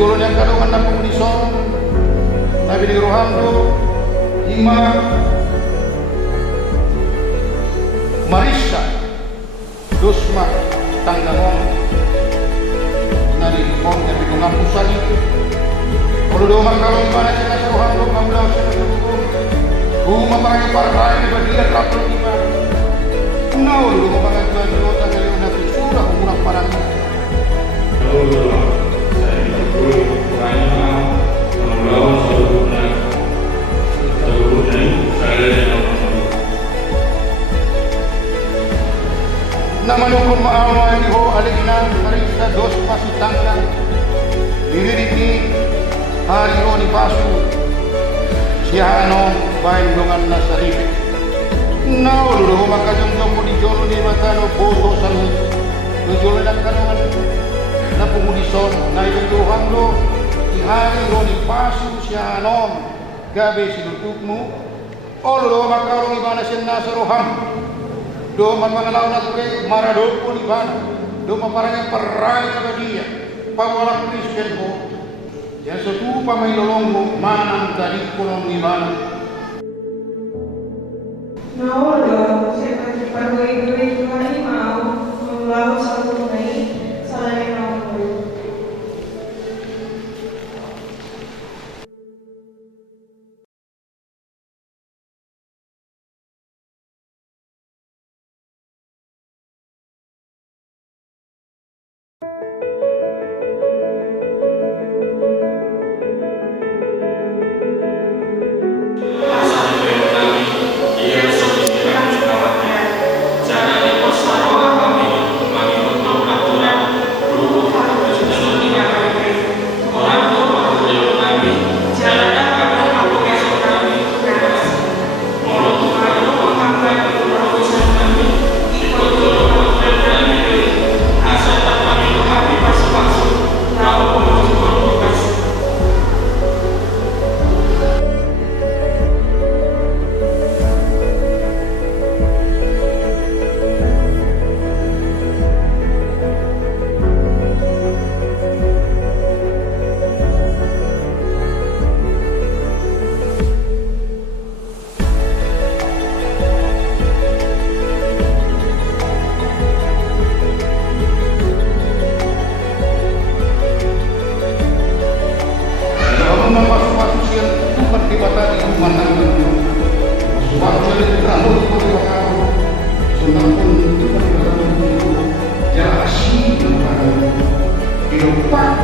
Ujolo yang kadongan na pungdison, nabi ni Rohando, Ima, Marisa, Dosma, Tanggangon, nari kon tapi dengan pusat itu. Kalau doa kalau mana saya nasi Rohando, kamulah saya berhukum. Rumah para partai berdia rapor lima. Nau dulu makan jual jual tanggal lima nanti sudah umurah para ini. Nama nukun ma'awa yang ho aliginan karista dos pasitangkan diririti hari ho ni pasu siya ano bain dungan na sarili nao lulu makajong jompo di jolo ni matano boso salu jolo na kanongan na pumudison na iluduhan lo di hari ho ni pasu siya ano gabi sinutupmu o lulu makarong ibana siya nasa roham do man mangalaw na kure marado po ni bana do maparang paray na badia pawalak Kristen mo yan sa tupa may lolong mo manang galit ko ng ni bana Naulo saya pag-iwi-iwi ko ni Mao mulaw sa tunay sa lalim ng mundo. Pak,